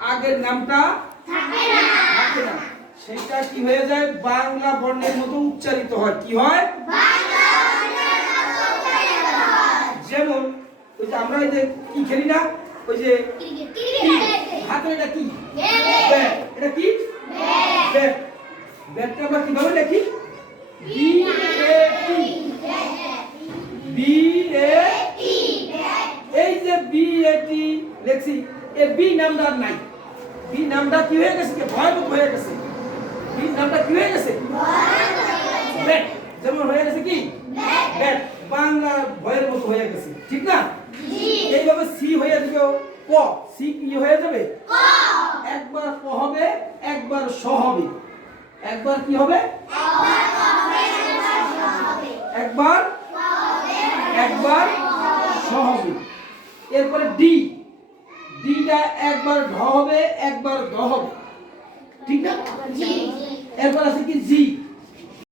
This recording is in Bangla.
আগের নামটা থাকে না সেটা কি হয়ে যায় বাংলা বর্ণের মতো উচ্চারিত হয় কি হয় বাংলা বর্ণের মতো উচ্চারিত হয় যেমন ওই যে আমরা এই যে কি খেলি না ওই যে ক্রিকেট হাতে এটা কি ব্যাট এটা কি ব্যাট ব্যাটটা আমরা কিভাবে লিখি B A T B A টি এই যে বি এ টি লেখছি এই বি নামটা নাই বি নামটা কি হয়ে গেছে ভয়াবহ হয়ে গেছে বি নামটা কি হয়ে গেছে ব্যাট যেমন হয়ে গেছে কি ব্যাট বাংলা ভয়ের মতো হয়ে গেছে ঠিক না এইভাবে সি হয়ে যাবে ক সি কি হয়ে যাবে ক একবার ক হবে একবার স হবে একবার কি হবে একবার একবার স হবে এরপরে ডি ডিটা একবার ঢ হবে একবার দ হবে ঠিক না এরপর আছে কি জি